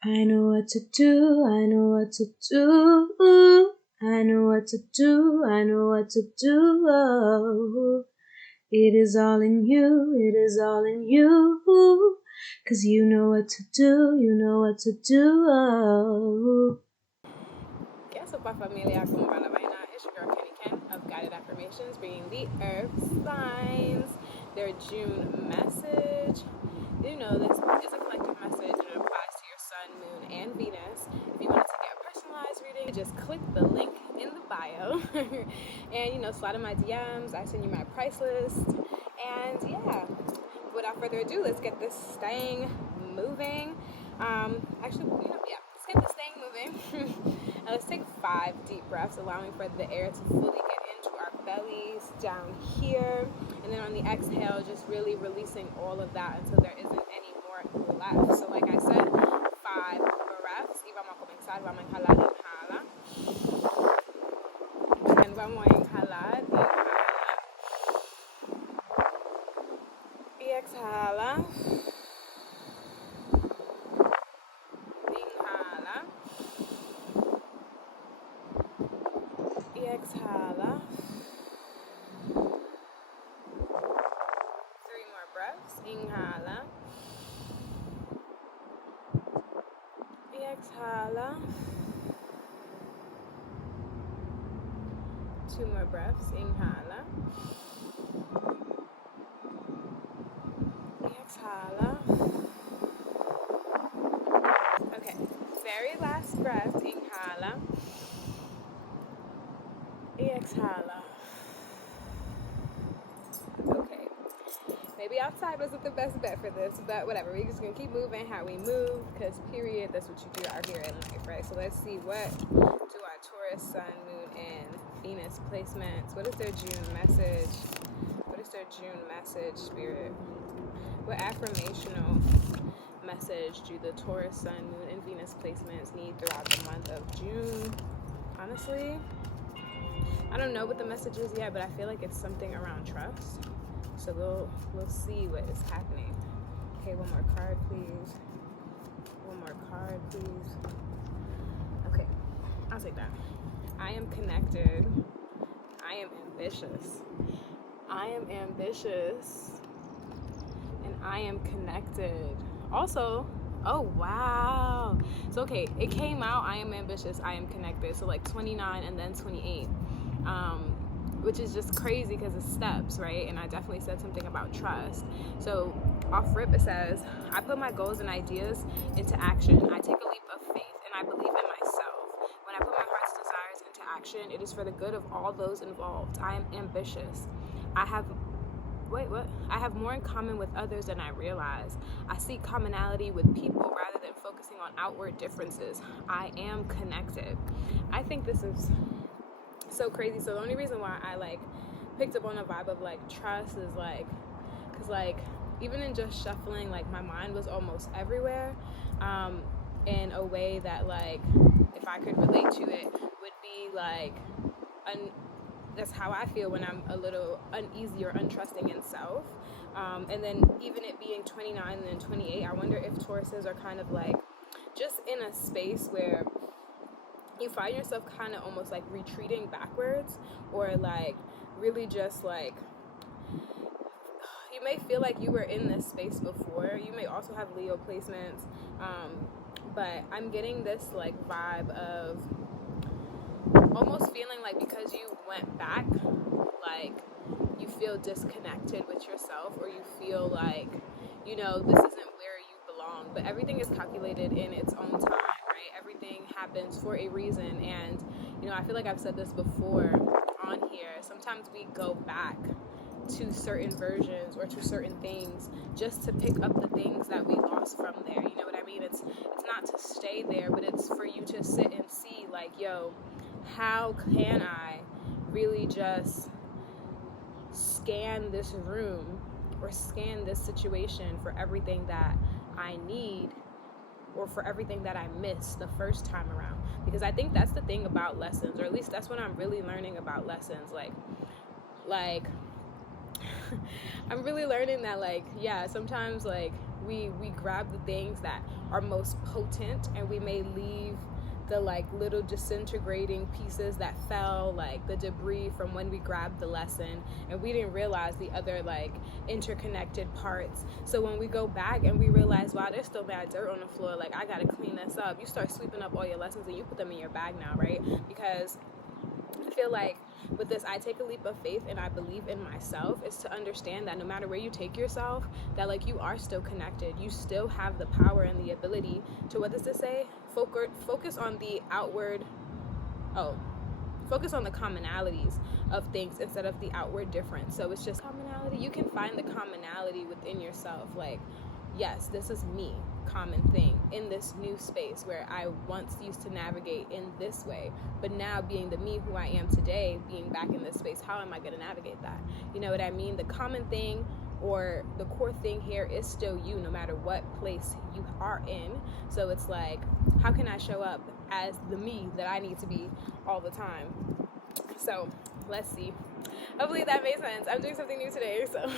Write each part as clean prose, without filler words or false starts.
I know what to do, I know what to do. I know what to do, I know what to do. Oh, it is all in you, it is all in you. 'Cause you know what to do, you know what to do. Oh. ¿Qué sopa familia? ¿Cómo va la vaina? It's your girl Kenny Ken of Guided Affirmations, bringing the earth signs, their June message. You know, this is a collective message and it applies to your sun, moon, and Venus. If you wanted to get a personalized reading, just click the link in the bio and, slide in my DMs. I send you my price list. And yeah, without further ado, let's get this thing moving. Let's get this thing moving. And let's take 5 deep breaths, allowing for the air to fully get into our bellies down here. And then on the exhale, just really releasing all of that until there isn't any more left. So like I said, 5 breaths. Y vamos a comenzar. Vamos a inhalar, inhala. And vamos a inhalar, inhala. Y exhala. Inhala. Y exhala. 3 more breaths. Inhala. Y exhala. 2 more breaths. Inhala. Y exhala. Okay, very last breath. Inhala. Y exhala. Okay. Maybe outside wasn't the best bet for this, but whatever. We're just gonna keep moving how we move, because period, that's what you do out here in life, right? So let's see, what do our Taurus, Sun, Moon, and Venus placements? What is their June message? What is their June message, Spirit? What affirmational message do the Taurus, Sun, Moon, and Venus placements need throughout the month of June? Honestly, I don't know what the message is yet, but I feel like it's something around trust. So we'll see what is happening. Okay, one more card, please. One more card, please. Okay, I'll take that. I am connected. I am ambitious. I am ambitious. And I am connected. Also, oh wow. So okay, it came out, I am ambitious, I am connected. So like 29 and then 28. Which is just crazy because it's steps, right? And I definitely said something about trust. So off rip, it says, I put my goals and ideas into action. I take a leap of faith and I believe in myself. When I put my heart's desires into action, it is for the good of all those involved. I am ambitious. I have more in common with others than I realize. I seek commonality with people rather than focusing on outward differences. I am connected. I think this is so crazy. So the only reason why I picked up on a vibe of trust is because even in just shuffling, my mind was almost everywhere, in a way that if I could relate to it would be that's how I feel when I'm a little uneasy or untrusting in self. And then even it being 29 and then 28, I wonder if Tauruses are kind of just in a space where you find yourself kind of almost retreating backwards, or really just you may feel like you were in this space before. You may also have Leo placements, but I'm getting this vibe of almost feeling because you went back, you feel disconnected with yourself, or you feel this isn't where you belong. But everything is calculated in its own time, right? Everything happens for a reason. And I feel like I've said this before on here, sometimes we go back to certain versions or to certain things just to pick up the things that we lost from there. You know what I mean? It's not to stay there, but it's for you to sit and see how can I really just scan this room or scan this situation for everything that I need, or for everything that I missed the first time around. Because I think that's the thing about lessons, or at least that's what I'm really learning about lessons. I'm really learning that sometimes we grab the things that are most potent, and we may leave the like little disintegrating pieces that fell, like the debris from when we grabbed the lesson, and we didn't realize the other like interconnected parts. So when we go back and we realize, wow, there's still bad dirt on the floor, like I gotta clean this up, you start sweeping up all your lessons and you put them in your bag now, right? Because I feel like with this, I take a leap of faith and I believe in myself, is to understand that no matter where you take yourself, that like you are still connected. You still have the power and the ability to, what does this say? Focus on the outward, focus on the commonalities of things instead of the outward difference. So it's just commonality. You can find the commonality within yourself. Like, yes, this is me, common thing in this new space where I once used to navigate in this way, but now being the me who I am today, being back in this space, how am I going to navigate that? You know what I mean? The common thing or the core thing here is still you, no matter what place you are in. So it's like, how can I show up as the me that I need to be all the time? So let's see. Hopefully that made sense. I'm doing something new today, so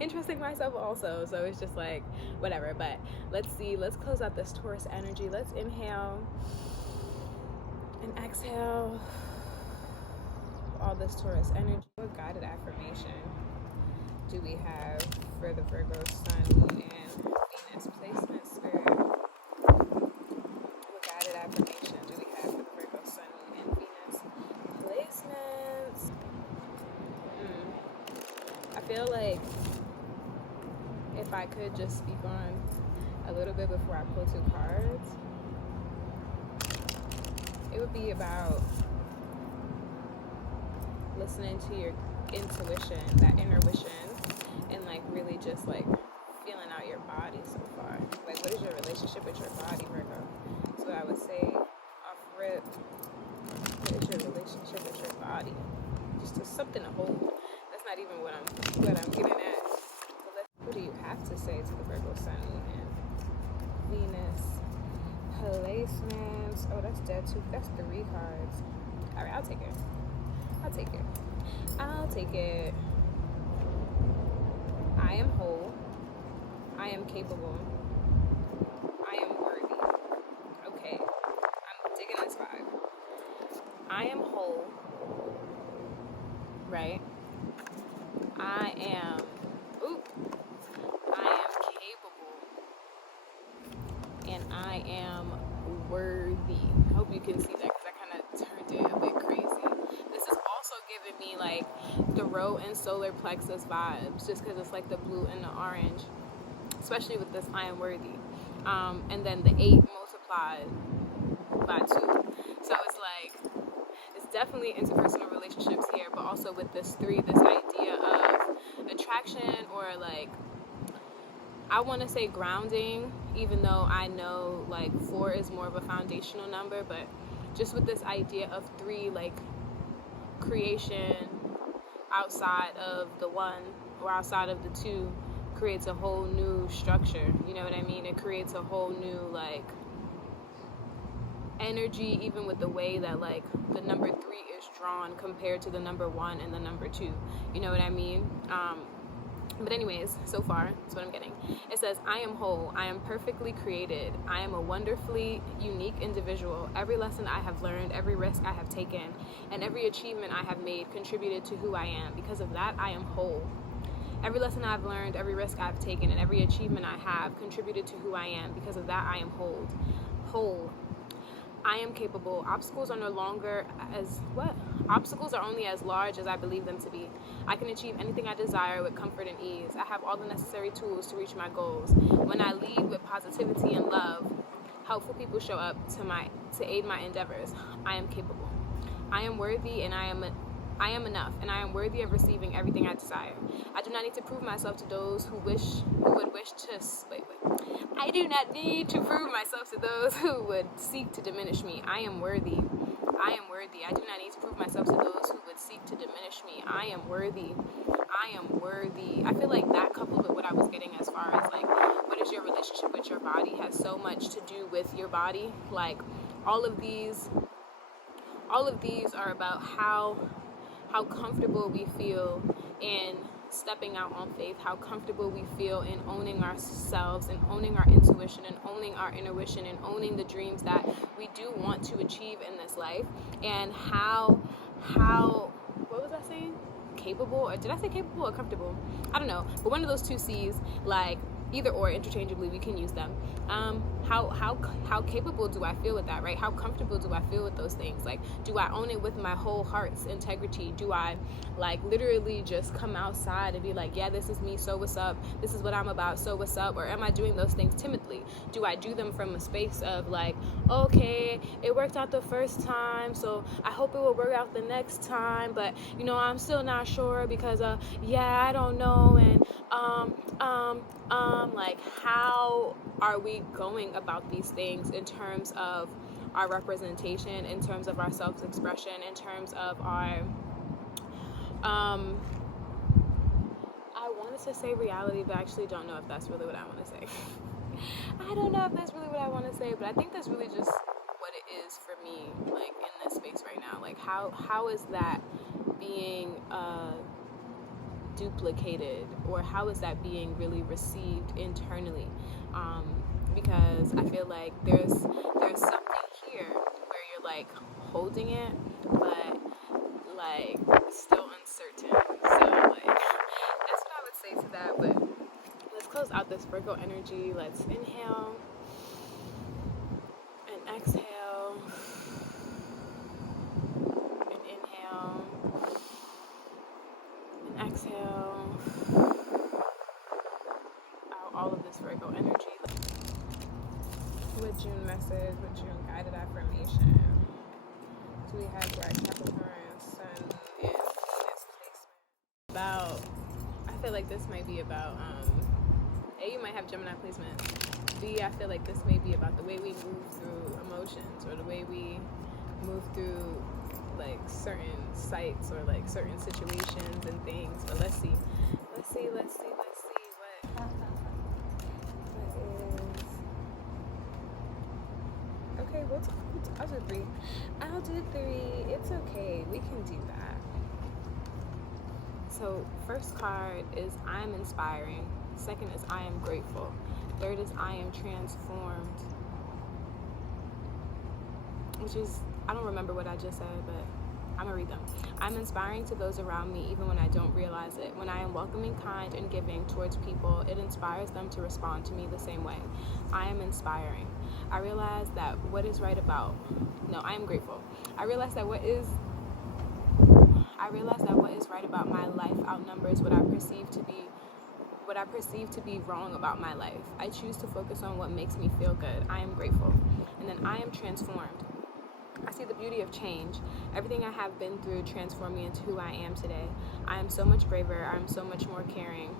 interesting myself also, so it's just like whatever. But let's see, let's close out this Taurus energy. Let's inhale and exhale all this Taurus energy. What guided affirmation do we have for the Virgo Sun, Moon, and Venus placement, Spirit? What guided affirmation do we have for the Virgo Sun, Moon, and Venus placements? I feel like if I could just speak on a little bit before I pull 2 cards, it would be about listening to your intuition, that inner vision, and like really just like feeling out your body so far. Like, what is your relationship with your body, Virgo? That's what I would say off rip. What is your relationship with your body? Just something to hold. That's not even what I'm getting at. What do you have to say to the Virgo Sun, Moon, and Venus placements? Oh, that's dead too. That's 3 cards. All right, I'll take it. I am whole. I am capable. I am worthy. Okay, I'm digging this vibe. I am whole. Right? I am capable, and I am worthy. I hope you can see that, because I kind of turned it a bit crazy. This is also giving me like the row and solar plexus vibes, just because it's like the blue and the orange, especially with this I am worthy. And then the 8 multiplied by 2. So it's like, it's definitely interpersonal relationships here, but also with this 3, this idea of attraction, or like, I want to say grounding, even though I know like 4 is more of a foundational number, but just with this idea of 3, like creation outside of the 1 or outside of the 2 creates a whole new structure. You know what I mean? It creates a whole new like energy, even with the way that like the number 3 is drawn compared to the number 1 and the number 2. You know what I mean? But anyways, so far, that's what I'm getting. It says, I am whole. I am perfectly created. I am a wonderfully unique individual. Every lesson I have learned, every risk I have taken, and every achievement I have made contributed to who I am. Because of that, I am whole. Every lesson I've learned, every risk I've taken, and every achievement I have contributed to who I am. Because of that, I am whole. I am capable. Obstacles are no longer as Obstacles are only as large as I believe them to be. I can achieve anything I desire with comfort and ease. I have all the necessary tools to reach my goals. When I lead with positivity and love, helpful people show up to aid my endeavors. I am capable. I am worthy, and I am enough, and I am worthy of receiving everything I desire. I do not need to prove myself to those who would wish to I do not need to prove myself to those who would seek to diminish me. I am worthy. I am worthy. I do not need to prove myself to those who would seek to diminish me. I am worthy. I am worthy. I feel like that, coupled with what I was getting as far as like, what is your relationship with your body, has so much to do with your body. Like, all of these are about how comfortable we feel in stepping out on faith, how comfortable we feel in owning ourselves and owning our intuition and owning our intuition and owning the dreams that we do want to achieve in this life, and how what was I saying? Capable, or did I say capable or comfortable? I don't know, but one of those two C's, like either or interchangeably, we can use them. How capable do I feel with that, right? How comfortable do I feel with those things? Like, do I own it with my whole heart's integrity? Do I like literally just come outside and be like, yeah, this is me, so what's up? This is what I'm about, so what's up? Or am I doing those things timidly? Do I do them from a space of like, okay, it worked out the first time, so I hope it will work out the next time, but you know, I'm still not sure because yeah, I don't know, and like, how are we going about these things in terms of our representation, in terms of our self-expression, in terms of our I wanted to say reality, but I actually don't know if that's really what I want to say. I don't know if that's really what I want to say, but I think that's really just what it is for me, like in this space right now. Like, how is that being duplicated, or how is that being really received internally? Because I feel like there's something here where you're like holding it, but like still uncertain. So like that's what I would say to that. But let's close out this Virgo energy. Let's inhale and exhale and inhale and exhale out all of this Virgo energy. With June message, with June guided affirmation. So we have our Capricorn, Sun, and Venus placement. About, I feel like this might be about, A, you might have Gemini placement. B, I feel like this may be about the way we move through emotions, or the way we move through like certain sites, or like certain situations and things. But let's see what is. Okay, I'll do three. It's okay. We can do that. So first card is I am inspiring. Second is I am grateful. Third is I am transformed. Which is, I don't remember what I just said, but I'm gonna read them. I'm inspiring to those around me even when I don't realize it. When I am welcoming, kind, and giving towards people, it inspires them to respond to me the same way. I am inspiring. I realize that what is right about, I am grateful. I realize that what is right about my life outnumbers what I perceive to be wrong about my life. I choose to focus on what makes me feel good. I am grateful. And then I am transformed. I see the beauty of change. Everything I have been through transformed me into who I am today. I am so much braver. I am so much more caring.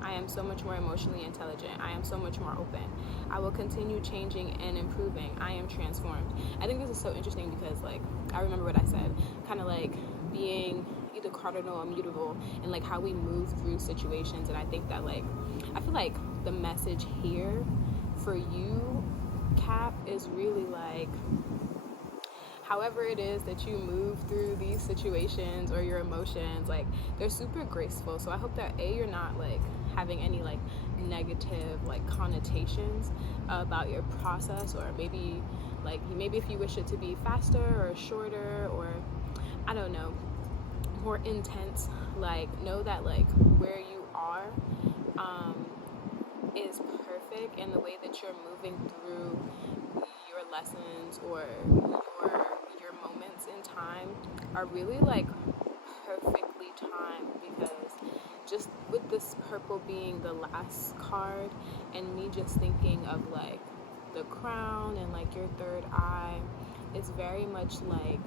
I am so much more emotionally intelligent. I am so much more open. I will continue changing and improving. I am transformed. I think this is so interesting because, like, I remember what I said, kind of like being either cardinal or mutable, and like how we move through situations. And I think that, like, I feel like the message here for you, Cap, is really like, however it is that you move through these situations or your emotions, like, they're super graceful. So I hope that you're not like having any like negative like connotations about your process, or maybe if you wish it to be faster or shorter, or I don't know, more intense, like, know that like where you are is perfect, and the way that you're moving through your lessons or your moments in time are really like perfectly timed, because just with this purple being the last card, and me just thinking of like the crown and like your third eye, it's very much like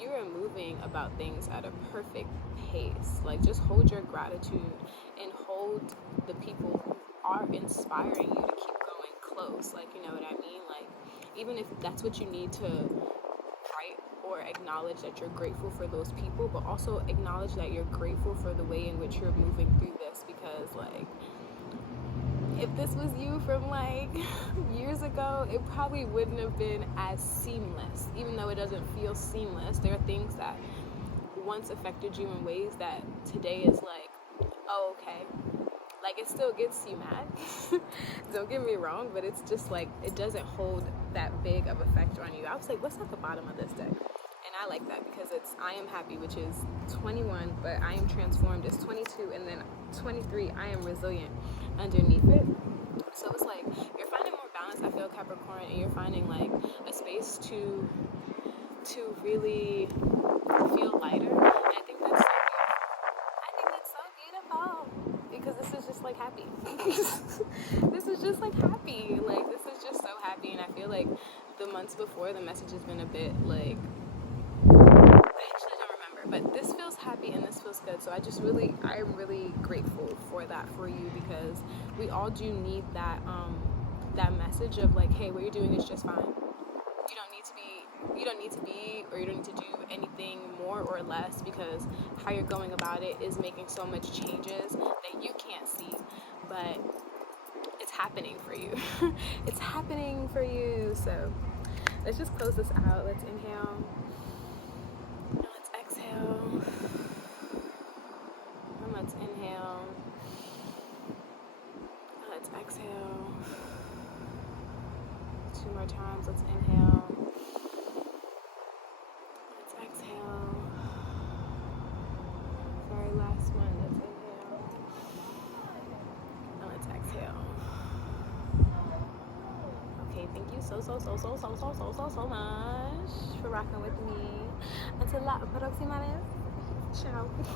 you are moving about things at a perfect pace. Like, just hold your gratitude and hold the people who are inspiring you to keep going close. Like, you know what I mean? Like, even if that's what you need to write or acknowledge that you're grateful for those people, but also acknowledge that you're grateful for the way in which you're moving through this, because like, if this was you from like years ago, it probably wouldn't have been as seamless. Even though it doesn't feel seamless, there are things that once affected you in ways that today is like oh, okay. Like, it still gets you mad. Don't get me wrong, but it's just like, it doesn't hold that big of effect on you. I was like, what's at the bottom of this deck? And I like that because it's I am happy, which is 21, but I am transformed is 22, and then 23, I am resilient underneath it. So it's like, you're finding more balance, I feel, Capricorn, and you're finding like a space to really feel lighter. And I think that's so beautiful. Because this is just like happy. This is just like happy. Like, this is just so happy. And I feel like the months before, the message has been a bit like, I actually don't remember, but this feels happy and this feels good. So I'm really grateful for that for you, because we all do need that that message of like, hey, what you're doing is just fine. You don't need to be, or you don't need to do anything more or less, because how you're going about it is making so much changes that you can't see, but it's happening for you. It's happening for you. So let's just close this out. Let's inhale. Let's exhale. And let's inhale. Let's exhale. 2 more times. Let's inhale. Let's exhale. Very last one. Let's inhale. And let's exhale. Okay, thank you so much for rocking with me. Until la próxima vez. Ciao.